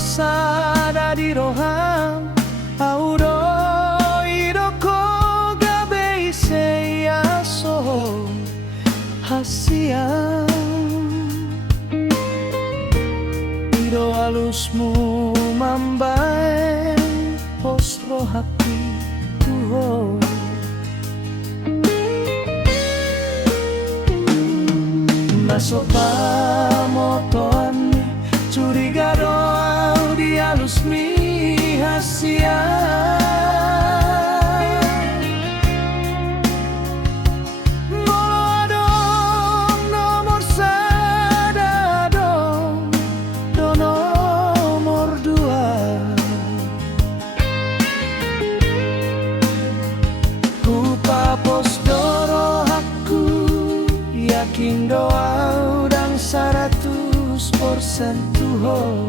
sada di roham auro iroko gabe seya so hasia iro halusmu mambae postro hati tuho nasopa motoan curiga doa di halus mi hasia molo adong nomor sada dong do nomor dua kupa pos doro aku yakin doa udang 100% tuho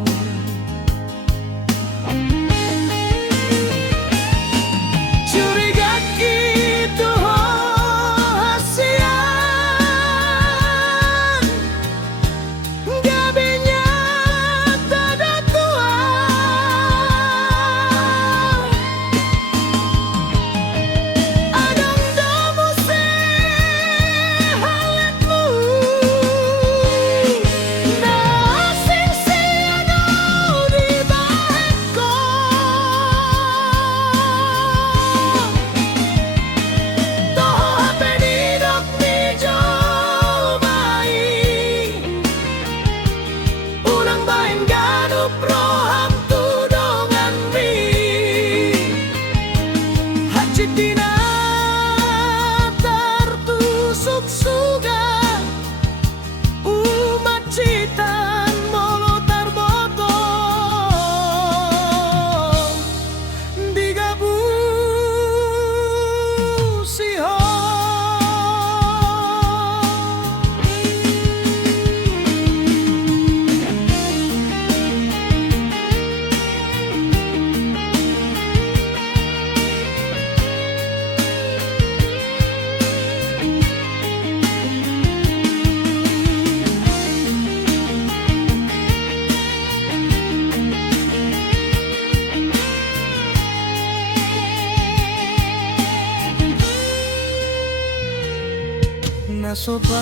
curiga gitu ho hasian gabinya tada tua adong domu se haletmu nasing siano di baheko toho hape di dok mi jomai unang bain ganup roham tu dongan mi hajit dina tertusuk suga umat citan molo tarboto digabu siho nasoba